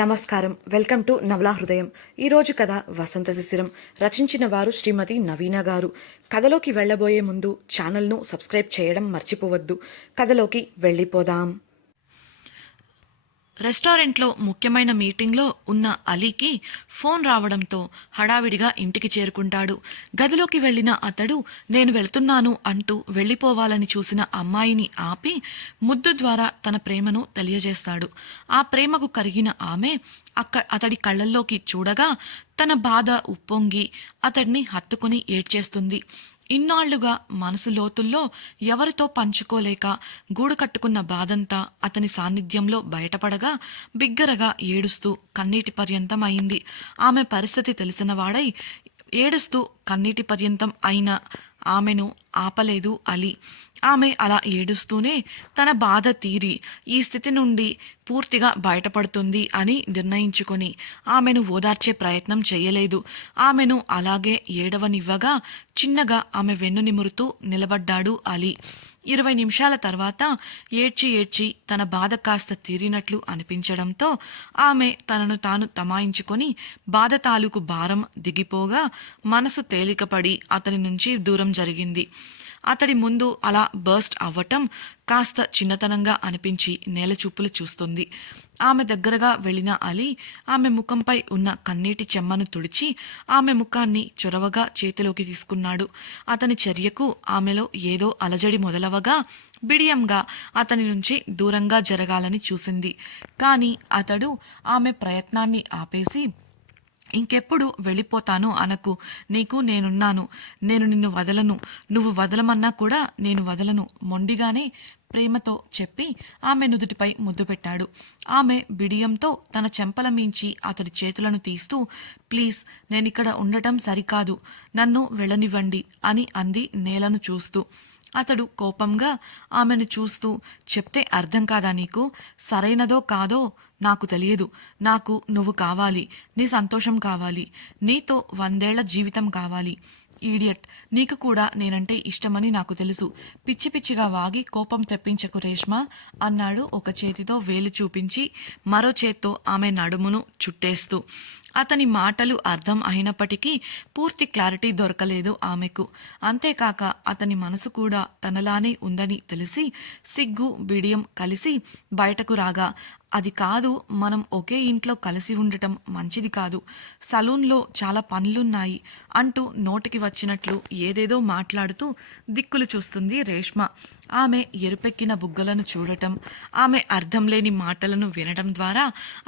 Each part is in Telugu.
నమస్కారం. వెల్కమ్ టు నవలా హృదయం. ఈరోజు కథ వసంత శిశిరం. రచించిన వారు శ్రీమతి నవీన గారు. కథలోకి వెళ్ళబోయే ముందు ఛానల్ను సబ్స్క్రైబ్ చేయడం మర్చిపోవద్దు. కథలోకి వెళ్ళిపోదాం. రెస్టారెంట్లో ముఖ్యమైన మీటింగ్లో ఉన్న అలీకి ఫోన్ రావడంతో హడావిడిగా ఇంటికి చేరుకుంటాడు. గదిలోకి వెళ్లిన అతడు నేను వెళ్తున్నాను అంటూ వెళ్లిపోవాలని చూసిన అమ్మాయిని ఆపి ముద్దు ద్వారా తన ప్రేమను తెలియజేస్తాడు. ఆ ప్రేమకు కరిగిన ఆమె అతడి కళ్ళల్లోకి చూడగా తన బాధ ఉప్పొంగి అతడిని హత్తుకుని ఏడ్చేస్తుంది. ఇన్నాళ్లుగా మనసు లోతుల్లో ఎవరితో పంచుకోలేక గూడు కట్టుకున్న బాధంతా అతని సాన్నిధ్యంలో బయటపడగా బిగ్గరగా ఏడుస్తూ కన్నీటి పర్యంతం అయింది. ఆమె పరిస్థితి తెలిసిన వాడై ఏడుస్తూ కన్నీటి పర్యంతం అయిన ఆమెను ఆపలేదు అలీ. ఆమె అలా ఏడుస్తూనే తన బాధ తీరి ఈ స్థితి నుండి పూర్తిగా బయటపడుతుంది అని నిర్ణయించుకొని ఆమెను ఓదార్చే ప్రయత్నం చేయలేదు. ఆమెను అలాగే ఏడవనివ్వగా చిన్నగా ఆమె వెన్ను నిమురుతూ నిలబడ్డాడు అలీ. 20 నిమిషాల తర్వాత ఏడ్చి ఏడ్చి తన బాధ కాస్త తీరినట్లు అనిపించడంతో ఆమె తనను తాను తమాయించుకొని బాధ తాలూకు భారం దిగిపోగా మనసు తేలికపడి అతని నుంచి దూరం జరిగింది. అతడి ముందు అలా బర్స్ట్ అవ్వటం కాస్త చిన్నతనంగా అనిపించి నేలచూపులు చూస్తుంది. ఆమె దగ్గరగా వెళ్లిన అలీ ఆమె ముఖంపై ఉన్న కన్నీటి చెమ్మను తుడిచి ఆమె ముఖాన్ని చొరవగా చేతిలోకి తీసుకున్నాడు. అతని చర్యకు ఆమెలో ఏదో అలజడి మొదలవగా బిడియంగా అతని నుంచి దూరంగా జరగాలని చూసింది. కాని అతడు ఆమె ప్రయత్నాన్ని ఆపేసి ఇంకెప్పుడు వెళ్ళిపోతాను అనకు, నీకు నేనున్నాను, నేను నిన్ను వదలను, నువ్వు వదలమన్నా కూడా నేను వదలను మొండిగానే ప్రేమతో చెప్పి ఆమె నుదుటిపై ముద్దు పెట్టాడు. ఆమె బిడియంతో తన చెంపల మించి అతడి చేతులను తీస్తూ ప్లీజ్ నేనిక్కడ ఉండటం సరికాదు, నన్ను వెళ్ళనివ్వండి అని అంది నేలను చూస్తూ. అతడు కోపంగా ఆమెను చూస్తూ చెప్తే అర్థం కాదా నీకు? సరైనదో కాదో నాకు తెలియదు. నాకు నువ్వు కావాలి, నీ సంతోషం కావాలి, నీతో 100 ఏళ్ల జీవితం కావాలి. ఈడియట్, నీకు కూడా నేనంటే ఇష్టమని నాకు తెలుసు. పిచ్చి పిచ్చిగా వాగి కోపం తెప్పించకు రేష్మ అన్నాడు ఒక చేతితో వేలు చూపించి మరో చేత్తో ఆమె నడుమును చుట్టేస్తూ. అతని మాటలు అర్థం అయినప్పటికీ పూర్తి క్లారిటీ దొరకలేదు ఆమెకు. అంతేకాక అతని మనసు కూడా తనలానే ఉందని తెలిసి సిగ్గు బిడియం కలిసి బయటకు రాగా అది కాదు, మనం ఒకే ఇంట్లో కలిసి ఉండటం మంచిది కాదు, సలూన్లో చాలా పనులున్నాయి అంటూ నోటికి వచ్చినట్లు ఏదేదో మాట్లాడుతూ దిక్కులు చూస్తుంది రేష్మ. ఆమె ఎరుపెక్కిన బుగ్గలను చూడటం, ఆమె అర్థం లేని మాటలను వినడం ద్వారా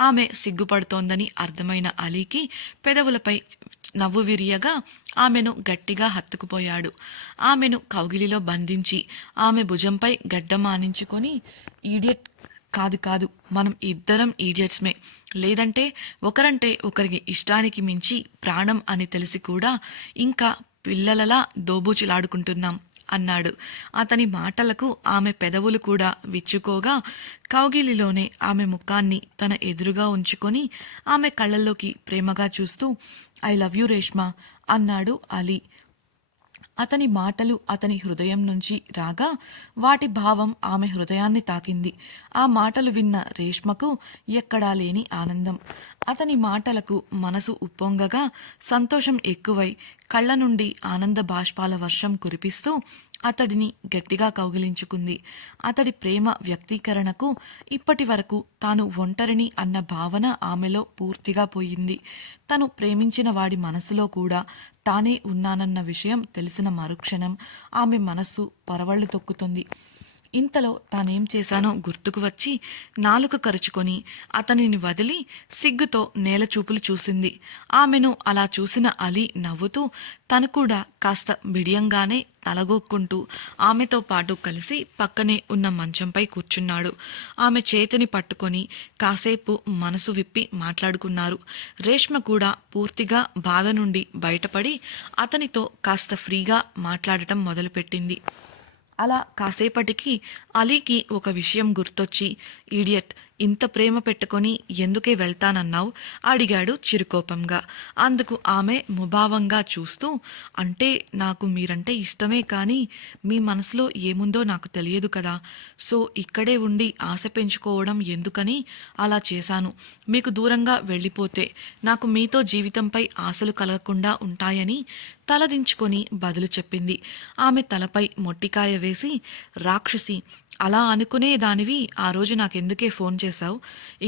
ఆమె సిగ్గుపడుతోందని అర్థమైన అలీకి పెదవులపై నవ్వు విరియగా ఆమెను గట్టిగా హత్తుకుపోయాడు. ఆమెను కౌగిలిలో బంధించి ఆమె భుజంపై గడ్డమానించుకొని ఈడియట్, కాదు కాదు, మనం ఇద్దరం ఈడియట్స్మే, లేదంటే ఒకరంటే ఒకరికి ఇష్టానికి మించి ప్రాణం అని తెలిసి కూడా ఇంకా పిల్లలలా దోబూచులాడుకుంటున్నాం అన్నాడు. అతని మాటలకు ఆమె పెదవులు కూడా విచ్చుకోగా కౌగిలిలోనే ఆమె ముఖాన్ని తన ఎదురుగా ఉంచుకొని ఆమె కళ్ళల్లోకి ప్రేమగా చూస్తూ ఐ లవ్ యూ రేష్మా అన్నాడు అలీ. అతని మాటలు అతని హృదయం నుంచి రాగా వాటి భావం ఆమె హృదయాన్ని తాకింది. ఆ మాటలు విన్న రేష్మకు ఎక్కడా లేని ఆనందం. అతని మాటలకు మనసు ఉప్పొంగగా సంతోషం ఎక్కువై కళ్ళ నుండి ఆనంద బాష్పాల వర్షం కురిపిస్తూ అతడిని గట్టిగా కౌగిలించుకుంది. అతడి ప్రేమ వ్యక్తీకరణకు ఇప్పటి వరకు తాను ఒంటరిని అన్న భావన ఆమెలో పూర్తిగా పోయింది. తను ప్రేమించిన వాడి మనసులో కూడా తానే ఉన్నానన్న విషయం తెలిసిన మరుక్షణం ఆమె మనస్సు పరవళ్లు తొక్కుతుంది. ఇంతలో తానేం చేశానో గుర్తుకు వచ్చి నాలుక కరుచుకొని అతనిని వదిలి సిగ్గుతో నేలచూపులు చూసింది. ఆమెను అలా చూసిన అలీ నవ్వుతూ తను కూడా కాస్త బిడియంగానే తలగొక్కుంటూ ఆమెతో పాటు కలిసి పక్కనే ఉన్న మంచంపై కూర్చున్నాడు. ఆమె చేతిని పట్టుకొని కాసేపు మనసు విప్పి మాట్లాడుకున్నారు. రేష్మ కూడా పూర్తిగా బాధ నుండి బయటపడి అతనితో కాస్త ఫ్రీగా మాట్లాడటం మొదలుపెట్టింది. అలా కాసేపటికి అలీకి ఒక విషయం గుర్తొచ్చి ఈడియట్, ఇంత ప్రేమ పెట్టుకొని ఎందుకే వెళ్తానన్నావు అడిగాడు చిరుకోపంగా. అందుకు ఆమె ముభావంగా చూస్తూ, అంటే నాకు మీరంటే ఇష్టమే కానీ మీ మనసులో ఏముందో నాకు తెలియదు కదా, సో ఇక్కడే ఉండి ఆశ పెంచుకోవడం ఎందుకని అలా చేశాను. మీకు దూరంగా వెళ్ళిపోతే నాకు మీతో జీవితంపై ఆశలు కలగకుండా ఉంటాయని తలదించుకొని బదులు చెప్పింది. ఆమె తలపై మొట్టికాయ వేసి, రాక్షసి, అలా అనుకునే దానివి ఆ రోజు నాకెందుకే ఫోన్ చేశావు?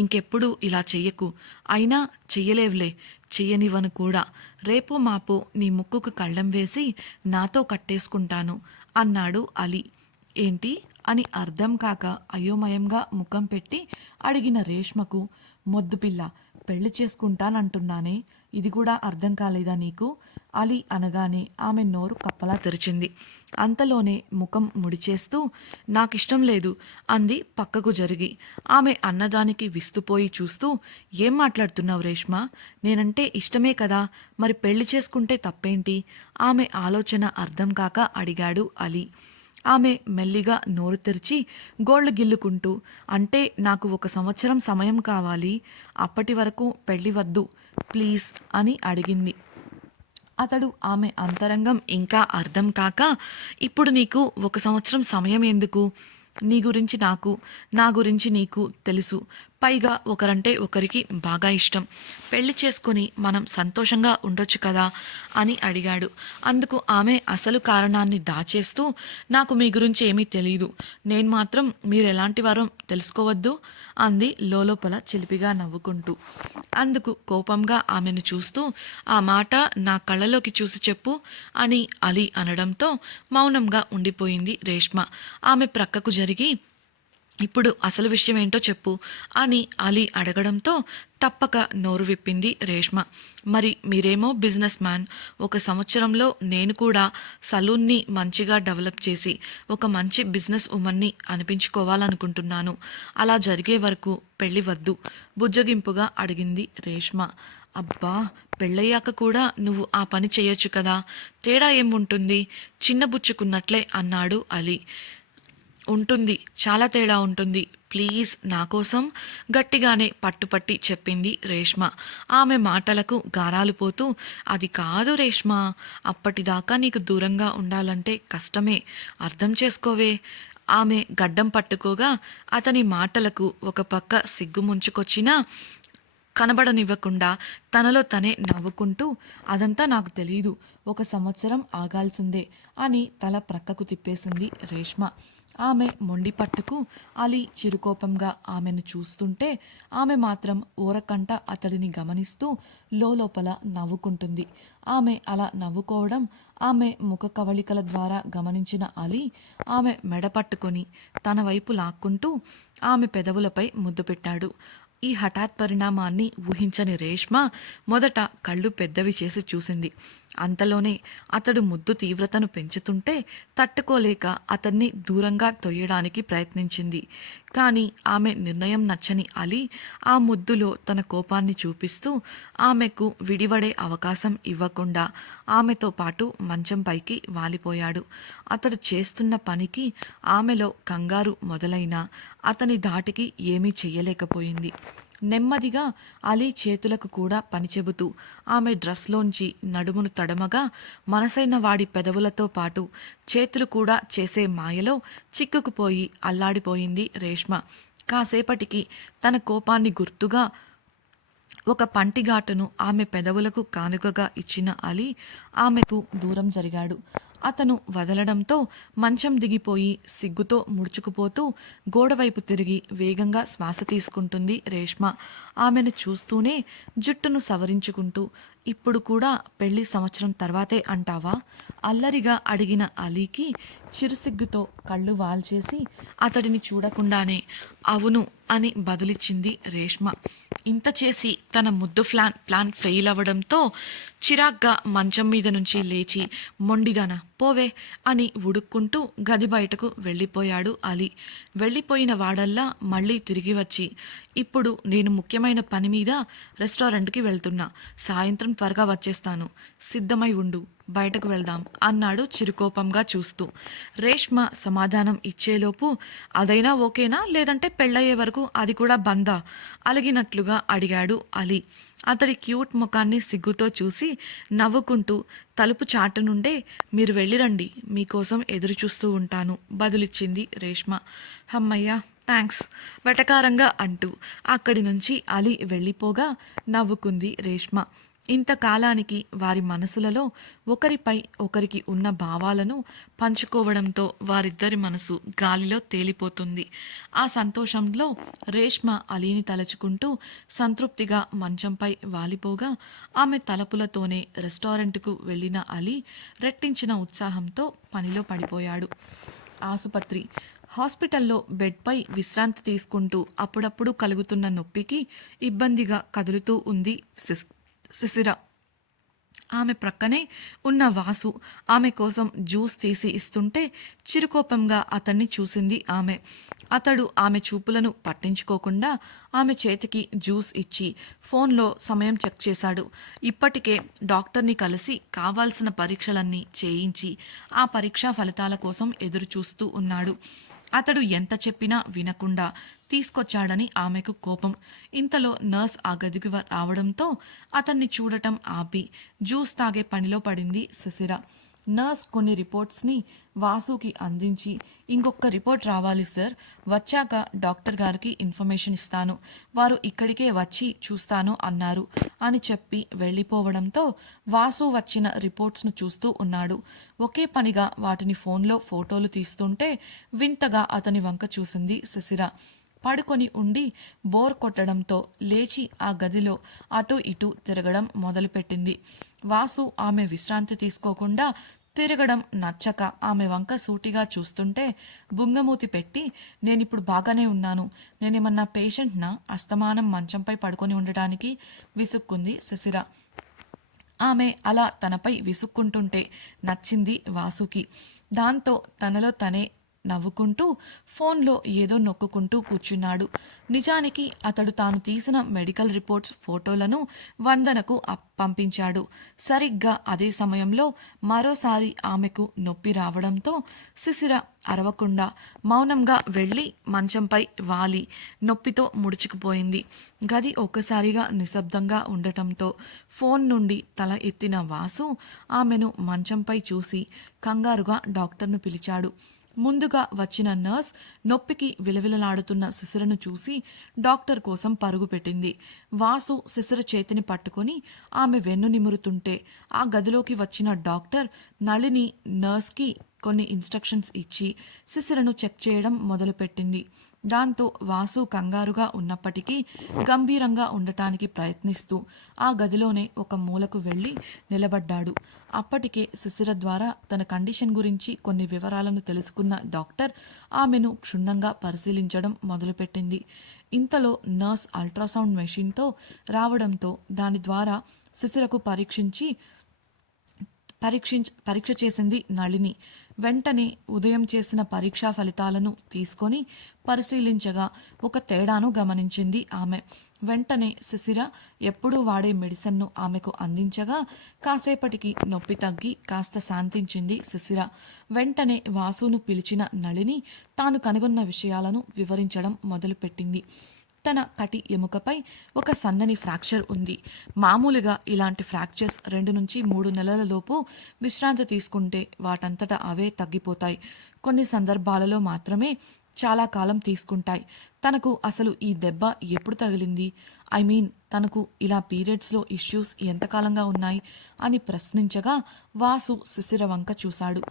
ఇంకెప్పుడు ఇలా చెయ్యకు. అయినా చెయ్యలేవులే, చెయ్యనివ్వను కూడా. రేపో మాపో నీ ముక్కుకు కళ్ళెం వేసి నాతో కట్టేసుకుంటాను అన్నాడు అలీ. ఏంటి అని అర్థం కాక అయోమయంగా ముఖం పెట్టి అడిగిన రేష్మకు, మొద్దుపిల్ల, పెళ్లి చేసుకుంటానంటున్నానే, ఇది కూడా అర్థం కాలేదా నీకు? అలీ అనగానే ఆమె నోరు కప్పలా తెరిచింది. అంతలోనే ముఖం ముడిచేస్తూ, నాకిష్టం లేదు అంది పక్కకు జరిగి. ఆమె అన్నదానికి విస్తుపోయి చూస్తూ, ఏం మాట్లాడుతున్నావు రేష్మ? నేనంటే ఇష్టమే కదా, మరి పెళ్లి చేసుకుంటే తప్పేంటి? ఆమె ఆలోచన అర్థం కాక అడిగాడు అలీ. ఆమె మెల్లిగా నోరు తెరిచి గోళ్లు గిల్లుకుంటూ, అంటే నాకు 1 సంవత్సరం సమయం కావాలి, అప్పటి వరకు పెళ్లి వద్దు ప్లీజ్ అని అడిగింది. అతడు ఆమె అంతరంగం ఇంకా అర్థం కాక, ఇప్పుడు నీకు 1 సంవత్సరం సమయం ఎందుకు? నీ గురించి నాకు, నా గురించి నీకు తెలుసు. పైగా ఒకరంటే ఒకరికి బాగా ఇష్టం. పెళ్లి చేసుకుని మనం సంతోషంగా ఉండొచ్చు కదా అని అడిగాడు. అందుకు ఆమె అసలు కారణాన్ని దాచేస్తూ, నాకు మీ గురించి ఏమీ తెలీదు, నేను మాత్రం మీరెలాంటి వారో తెలుసుకోవద్దు అంది లోలోపల చిలిపిగా నవ్వుకుంటూ. అందుకు కోపంగా ఆమెను చూస్తూ, ఆ మాట నా కళ్ళలోకి చూసి చెప్పు అని అలీ అనడంతో మౌనంగా ఉండిపోయింది రేష్మ. ఆమె ప్రక్కకు జరిగి, ఇప్పుడు అసలు విషయం ఏంటో చెప్పు అని అలీ అడగడంతో తప్పక నోరు విప్పింది రేష్మ. మరి మీరేమో బిజినెస్ మ్యాన్, 1 సంవత్సరంలో నేను కూడా సలూన్ని మంచిగా డెవలప్ చేసి ఒక మంచి బిజినెస్ ఉమన్ని అనిపించుకోవాలనుకుంటున్నాను. అలా జరిగే వరకు పెళ్లి వద్దు బుజ్జగింపుగా అడిగింది రేష్మ. అబ్బా, పెళ్ళయ్యాక కూడా నువ్వు ఆ పని చేయొచ్చు కదా, తేడా ఏం ఉంటుంది? చిన్నబుచ్చుకున్నట్లే అన్నాడు అలీ. ఉంటుంది, చాలా తేడా ఉంటుంది, ప్లీజ్ నా కోసం గట్టిగానే పట్టుపట్టి చెప్పింది రేష్మ. ఆమె మాటలకు గారాలు పోతూ, అది కాదు రేష్మ, అప్పటిదాకా నీకు దూరంగా ఉండాలంటే కష్టమే, అర్థం చేసుకోవే. ఆమె గడ్డం పట్టుకోగా అతని మాటలకు ఒక పక్క సిగ్గు ముంచుకొచ్చినా కనబడనివ్వకుండా తనలో తనే నవ్వుకుంటూ, అదంతా నాకు తెలీదు, 1 సంవత్సరం ఆగాల్సిందే అని తల ప్రక్కకు తిప్పేసింది రేష్మ. ఆమె మొండి పట్టుకు అలీ చిరుకోపంగా ఆమెను చూస్తుంటే ఆమె మాత్రం ఓరకంట అతడిని గమనిస్తూ లోపల నవ్వుకుంటుంది. ఆమె అలా నవ్వుకోవడం ఆమె ముఖ కవళికల ద్వారా గమనించిన అలీ ఆమె మెడ పట్టుకొని తన వైపు లాక్కుంటూ ఆమె పెదవులపై ముద్దు పెట్టాడు. ఈ హఠాత్ పరిణామాన్ని ఊహించని రేష్మ మొదట కళ్ళు పెద్దవి చేసి చూసింది. అంతలోనే అతడు ముద్దు తీవ్రతను పెంచుతుంటే తట్టుకోలేక అతన్ని దూరంగా తొయ్యడానికి ప్రయత్నించింది. కానీ ఆమె నిర్ణయం నచ్చని అలీ ఆ ముద్దులో తన కోపాన్ని చూపిస్తూ ఆమెకు విడివడే అవకాశం ఇవ్వకుండా ఆమెతో పాటు మంచం పైకి వాలిపోయాడు. అతడు చేస్తున్న పనికి ఆమెలో కంగారు మొదలైనా అతని ధాటికి ఏమీ చెయ్యలేకపోయింది. నెమ్మదిగా అలీ చేతులకు కూడా పని చెబుతూ ఆమె డ్రెస్లోంచి నడుమును తడమగా మనసైన వాడి పెదవులతో పాటు చేతులు కూడా చేసే మాయలో చిక్కుకుపోయి అల్లాడిపోయింది రేష్మ. కాసేపటికి తన కోపాన్ని గుర్తుగా ఒక పంటిఘాటును ఆమె పెదవులకు కానుకగా ఇచ్చిన అలీ ఆమెకు దూరం జరిగాడు. అతను వదలడంతో మంచం దిగిపోయి సిగ్గుతో ముడుచుకుపోతూ గోడవైపు తిరిగి వేగంగా శ్వాస తీసుకుంటుంది రేష్మ. ఆమెను చూస్తూనే జుట్టును సవరించుకుంటూ, ఇప్పుడు కూడా పెళ్లి సంవత్సరం తర్వాతే అంటావా అల్లరిగా అడిగిన అలీకి చిరుసిగ్గుతో కళ్ళు వాల్చేసి అతడిని చూడకుండానే అవును అని బదులిచ్చింది రేష్మ. ఇంత చేసి తన ముద్దు ప్లాన్ ఫెయిల్ అవ్వడంతో చిరాగ్గా మంచం మీద నుంచి లేచి, మొండిదాన పోవే అని ఉడుక్కుంటూ గది బయటకు వెళ్ళిపోయాడు అలీ. వెళ్ళిపోయిన వాడల్లా మళ్ళీ తిరిగి వచ్చి, ఇప్పుడు నేను ముఖ్యమైన పని మీద రెస్టారెంట్కి వెళ్తున్నా, సాయంత్రం త్వరగా వచ్చేస్తాను, సిద్ధమై ఉండు, బయటకు వెళ్దాం అన్నాడు చిరుకోపంగా చూస్తూ. రేష్మ సమాధానం ఇచ్చేలోపు అదైనా ఓకేనా, లేదంటే పెళ్ళయ్యే వరకు అది కూడా బందా అలిగినట్లుగా అడిగాడు అలీ. అతడి క్యూట్ ముఖాన్ని సిగ్గుతో చూసి నవ్వుకుంటూ తలుపు చాటు నుండే మీరు వెళ్ళిరండి, మీకోసం ఎదురు చూస్తూ ఉంటాను బదులిచ్చింది రేష్మ. హమ్మయ్యా థ్యాంక్స్ వెటకారంగా అంటూ అక్కడి నుంచి అలీ వెళ్ళిపోగా నవ్వుకుంది రేష్మ. ఇంతకాలానికి వారి మనసులలో ఒకరిపై ఒకరికి ఉన్న భావాలను పంచుకోవడంతో వారిద్దరి మనసు గాలిలో తేలిపోతుంది. ఆ సంతోషంలో రేష్మ అలీని తలుచుకుంటూ సంతృప్తిగా మంచంపై వాలిపోగా ఆమె తలపులతోనే రెస్టారెంట్కు వెళ్ళిన అలీ రెట్టించిన ఉత్సాహంతో పనిలో పడిపోయాడు. ఆసుపత్రి హాస్పిటల్లో బెడ్పై విశ్రాంతి తీసుకుంటూ అప్పుడప్పుడు కలుగుతున్న నొప్పికి ఇబ్బందిగా కదులుతూ ఉంది శిశిర. ఆమె ప్రక్కనే ఉన్న వాసు ఆమె కోసం జ్యూస్ తీసి ఇస్తుంటే చిరుకోపంగా అతన్ని చూసింది ఆమె. అతడు ఆమె చూపులను పట్టించుకోకుండా ఆమె చేతికి జ్యూస్ ఇచ్చి ఫోన్లో సమయం చెక్ చేశాడు. ఇప్పటికే డాక్టర్ని కలిసి కావాల్సిన పరీక్షలన్నీ చేయించి ఆ పరీక్షా ఫలితాల కోసం ఎదురు చూస్తూ ఉన్నాడు. అతడు ఎంత చెప్పినా వినకుండా తీసుకొచ్చాడని ఆమెకు కోపం. ఇంతలో నర్స్ ఆ గదికి రావడంతో అతన్ని చూడటం ఆపి జ్యూస్ తాగే పనిలో పడింది శిశిర. నర్స్ కొన్ని రిపోర్ట్స్ని వాసుకి అందించి ఇంకొక రిపోర్ట్ రావాలి సార్, వచ్చాక డాక్టర్ గారికి ఇన్ఫర్మేషన్ ఇస్తాను, వారు ఇక్కడికే వచ్చి చూస్తాను అన్నారు అని చెప్పి వెళ్ళిపోవడంతో వాసు వచ్చిన రిపోర్ట్స్ను చూస్తూ ఉన్నాడు. ఒకే పనిగా వాటిని ఫోన్లో ఫోటోలు తీస్తుంటే వింతగా అతని వంక చూసింది శిశిర. పడుకొని ఉండి బోర్ కొట్టడంతో లేచి ఆ గదిలో అటు ఇటు తిరగడం మొదలుపెట్టింది. వాసు ఆమె విశ్రాంతి తీసుకోకుండా తిరగడం నచ్చక ఆమె వంక సూటిగా చూస్తుంటే బుంగమూతి పెట్టి నేనిప్పుడు బాగానే ఉన్నాను, నేనేమన్నా పేషెంట్నా అస్తమానం మంచంపై పడుకొని ఉండటానికి విసుక్కుంది శిశిర. ఆమె అలా తనపై విసుక్కుంటుంటే నచ్చింది వాసుకి. దాంతో తనలో తనే నవ్వుకుంటూ ఫోన్లో ఏదో నొక్కుకుంటూ కూర్చున్నాడు. నిజానికి అతడు తాను తీసిన మెడికల్ రిపోర్ట్స్ ఫోటోలను వందనకు పంపించాడు. సరిగ్గా అదే సమయంలో మరోసారి ఆమెకు నొప్పి రావడంతో శిశిర అరవకుండా మౌనంగా వెళ్ళి మంచంపై వాలి నొప్పితో ముడుచుకుపోయింది. గది ఒక్కసారిగా నిశ్శబ్దంగా ఉండటంతో ఫోన్ నుండి తల ఎత్తిన వాసు ఆమెను మంచంపై చూసి కంగారుగా డాక్టర్ను పిలిచాడు. ముందుగా వచ్చిన నర్స్ నొప్పికి విలవిలలాడుతున్న శిశిరను చూసి డాక్టర్ కోసం పరుగు పెట్టింది. వాసు శిశిర చేతిని పట్టుకొని ఆమె వెన్ను నిమురుతుంటే ఆ గదిలోకి వచ్చిన డాక్టర్ నళిని నర్స్కి కొన్ని ఇన్స్ట్రక్షన్స్ ఇచ్చి శిశిరను చెక్ చేయడం మొదలుపెట్టింది. దాంతో వాసు కంగారుగా ఉన్నప్పటికీ గంభీరంగా ఉండటానికి ప్రయత్నిస్తూ ఆ గదిలోనే ఒక మూలకు వెళ్ళి నిలబడ్డాడు. అప్పటికే శిశిర ద్వారా తన కండిషన్ గురించి కొన్ని వివరాలను తెలుసుకున్న డాక్టర్ ఆమెను క్షుణ్ణంగా పరిశీలించడం మొదలుపెట్టింది. ఇంతలో నర్స్ అల్ట్రాసౌండ్ మెషిన్తో రావడంతో దాని ద్వారా శిశిరకు పరీక్ష చేసింది నళిని. వెంటనే ఉదయం చేసిన పరీక్షా ఫలితాలను తీసుకొని పరిశీలించగా ఒక తేడాను గమనించింది ఆమె. వెంటనే శిశిర ఎప్పుడూ వాడే మెడిసిన్ను ఆమెకు అందించగా కాసేపటికి నొప్పి తగ్గి కాస్త శాంతించింది శిశిర. వెంటనే వాసును పిలిచిన నళిని తాను కనుగొన్న విషయాలను వివరించడం మొదలుపెట్టింది. తన కటి ఎముకపై ఒక సన్నని ఫ్రాక్చర్ ఉంది. మామూలుగా ఇలాంటి ఫ్రాక్చర్స్ 2 నుంచి 3 నెలల లోపు విశ్రాంతి తీసుకుంటే వాటంతటా అవే తగ్గిపోతాయి. కొన్ని సందర్భాలలో మాత్రమే చాలా కాలం తీసుకుంటాయి. తనకు అసలు ఈ దెబ్బ ఎప్పుడు తగిలింది, తనకు ఇలా పీరియడ్స్లో ఇష్యూస్ ఎంతకాలంగా ఉన్నాయి అని ప్రశ్నించగా వాసు శిశిర వంక చూశాడు.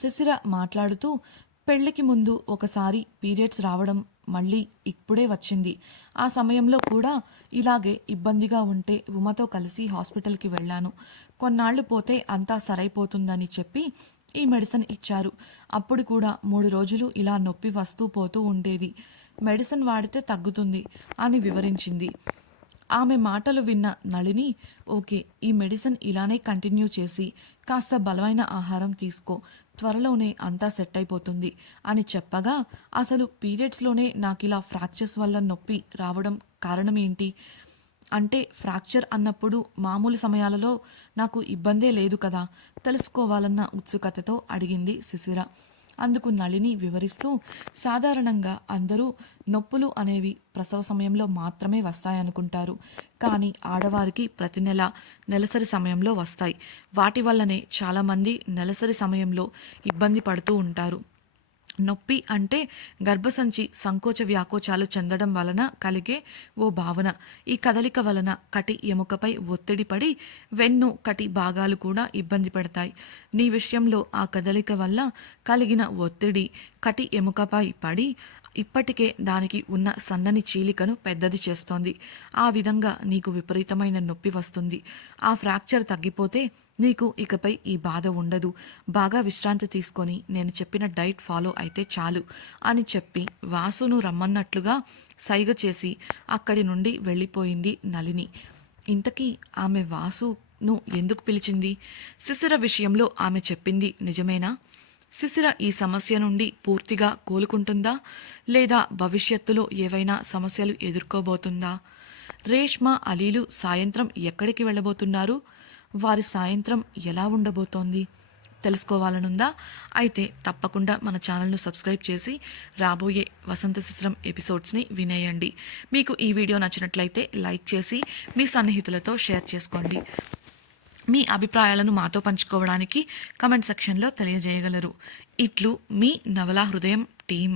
శిశిర మాట్లాడుతూ పెళ్లికి ముందు ఒకసారి పీరియడ్స్ రావడం మళ్ళీ ఇప్పుడే వచ్చింది. ఆ సమయంలో కూడా ఇలాగే ఇబ్బందిగా ఉంటే ఉమతో కలిసి హాస్పిటల్కి వెళ్ళాను. కొన్నాళ్లు పోతే అంతా సరైపోతుందని చెప్పి ఈ మెడిసిన్ ఇచ్చారు. అప్పుడు కూడా 3 రోజులు ఇలా నొప్పి వస్తూ పోతూ ఉండేది. మెడిసిన్ వాడితే తగ్గుతుంది అని వివరించింది. ఆమె మాటలు విన్న నళిని ఓకే, ఈ మెడిసిన్ ఇలానే కంటిన్యూ చేసి కాస్త బలమైన ఆహారం తీసుకో, త్వరలోనే అంతా సెట్ అయిపోతుంది అని చెప్పగా అసలు పీరియడ్స్లోనే నాకు ఇలా ఫ్రాక్చర్స్ వల్ల నొప్పి రావడం కారణం ఏంటి అంటే ఫ్రాక్చర్ అన్నప్పుడు మామూలు సమయాలలో నాకు ఇబ్బందే లేదు కదా, తెలుసుకోవాలన్న ఉత్సుకతతో అడిగింది శిశిర. అందుకు నళిని వివరిస్తూ, సాధారణంగా అందరూ నొప్పులు అనేవి ప్రసవ సమయంలో మాత్రమే వస్తాయనుకుంటారు. కానీ ఆడవారికి ప్రతి నెల నెలసరి సమయంలో వస్తాయి. వాటి వల్లనే చాలామంది నెలసరి సమయంలో ఇబ్బంది పడుతూ ఉంటారు. నొప్పి అంటే గర్భసంచి సంకోచ వ్యాకోచాలు చెందడం వలన కలిగే ఓ భావన. ఈ కదలిక వలన కటి ఎముకపై ఒత్తిడి పడి వెన్ను కటి భాగాలు కూడా ఇబ్బంది పడతాయి. నీ విషయంలో ఆ కదలిక వల్ల కలిగిన ఒత్తిడి కటి ఎముకపై పడి ఇప్పటికే దానికి ఉన్న సన్నని చీలికను పెద్దది చేస్తోంది. ఆ విధంగా నీకు విపరీతమైన నొప్పి వస్తుంది. ఆ ఫ్రాక్చర్ తగ్గిపోతే నీకు ఇకపై ఈ బాధ ఉండదు. బాగా విశ్రాంతి తీసుకొని నేను చెప్పిన డైట్ ఫాలో అయితే చాలు అని చెప్పి వాసును రమ్మన్నట్లుగా సైగ చేసి అక్కడి నుండి వెళ్ళిపోయింది నళిని. ఇంతకీ ఆమె వాసును ఎందుకు పిలిచింది? శిశిర విషయంలో ఆమె చెప్పింది నిజమేనా? శిశిర ఈ సమస్య నుండి పూర్తిగా కోలుకుంటుందా, లేదా భవిష్యత్తులో ఏవైనా సమస్యలు ఎదుర్కోబోతుందా? రేష్మ, అలీలు సాయంత్రం ఎక్కడికి వెళ్ళబోతున్నారు? వారి సాయంత్రం ఎలా ఉండబోతోంది? తెలుసుకోవాలనుందా? అయితే తప్పకుండా మన ఛానల్ను సబ్స్క్రైబ్ చేసి రాబోయే వసంత శిశిరం ఎపిసోడ్స్ని వినేయండి. మీకు ఈ వీడియో నచ్చినట్లయితే లైక్ చేసి మీ సన్నిహితులతో షేర్ చేసుకోండి. మీ అభిప్రాయాలను మాతో పంచుకోవడానికి కమెంట్ సెక్షన్లో తెలియజేయగలరు. ఇట్లు మీ నవలా హృదయం టీం.